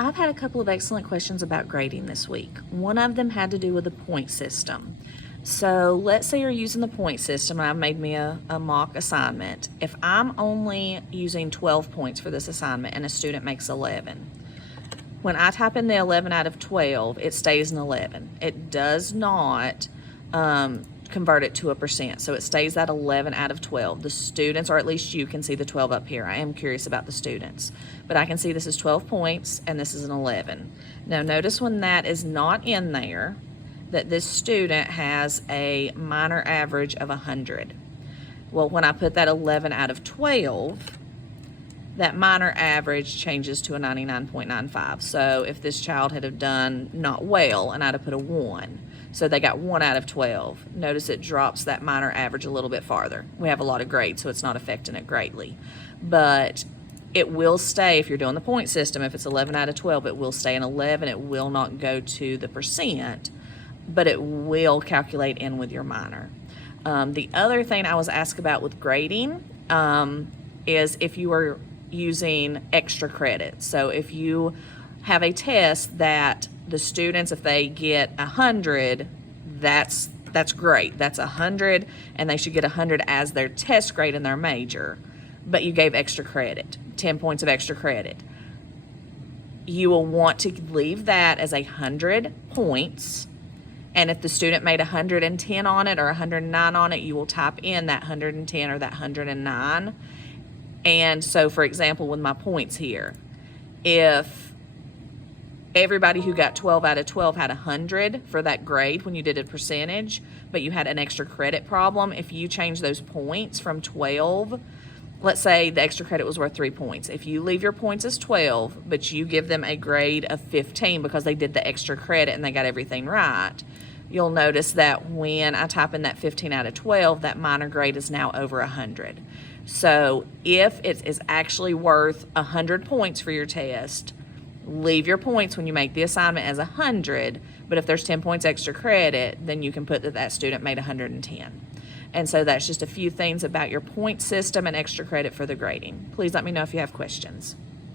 I've had a couple of excellent questions about grading this week. One of them had to do with the point system. So let's say you're using the point system, and I've made me a mock assignment. If I'm only using 12 points for this assignment and a student makes 11, when I type in the 11 out of 12, it stays an 11. It does not convert it to a percent, so it stays at 11 out of 12. The students, or at least you can see the 12 up here. I am curious about the students, but I can see this is 12 points and this is an 11. Now notice when that is not in there, that this student has a minor average of 100. Well, when I put that 11 out of 12, that minor average changes to a 99.95. So if this child had have done not well, and I'd have put a 1, so they got 1 out of 12, notice it drops that minor average a little bit farther. We have a lot of grades, so it's not affecting it greatly. But it will stay, if you're doing the point system, if it's 11 out of 12, it will stay an 11. It will not go to the percent, but it will calculate in with your minor. The other thing I was asked about with grading is if you are using extra credit. So if you have a test that the students, if they get 100, that's great. That's 100, and they should get 100 as their test grade in their major, but you gave extra credit, 10 points of extra credit. You will want to leave that as 100 points. And if the student made 110 on it or 109 on it, you will type in that 110 or that 109. And so, for example, with my points here, if everybody who got 12 out of 12 had 100 for that grade when you did a percentage, but you had an extra credit problem, if you change those points from 12, let's say the extra credit was worth 3 points. If you leave your points as 12, but you give them a grade of 15 because they did the extra credit and they got everything right, you'll notice that when I type in that 15 out of 12, that minor grade is now over 100. So if it is actually worth 100 points for your test, leave your points when you make the assignment as 100, but if there's 10 points extra credit, then you can put that that student made 110. And so that's just a few things about your point system and extra credit for the grading. Please let me know if you have questions.